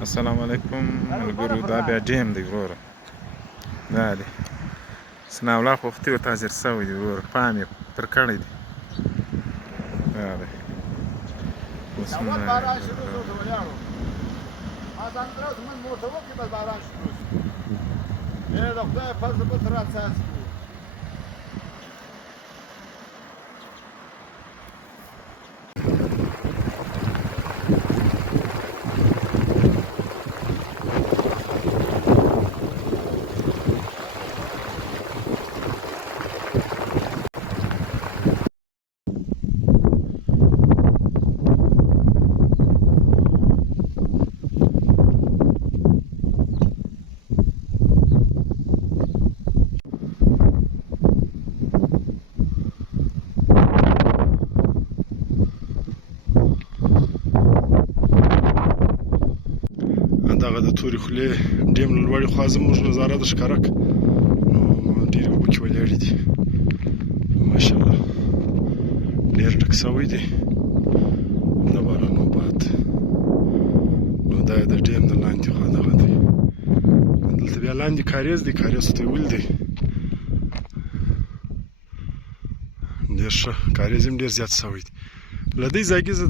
السلام علیکم ملګرو، دا بیا ډیم دی وروره. دا دی سناولا پوختي ورته حاضر شوی دی وروره، پام یې پر کړی دی. دا دی بسم الله الرحمن الرحیم. دغه د تورې خولې ډیم له لوړې خوا زموږ نظاره د ښکاره که نو ډېرې اوبه کې ولاړې دي ماشاءالله، ډېر ډک شوی دی د باران اوبات. نو دا د ډیم د لاندې خوا دغه دی، دلته بیا لاندې کاریز دی، کاریز ته ویل دی ډېر ښه، کاریز هم ډېر زیات شوی دی. له دې ځایګي زه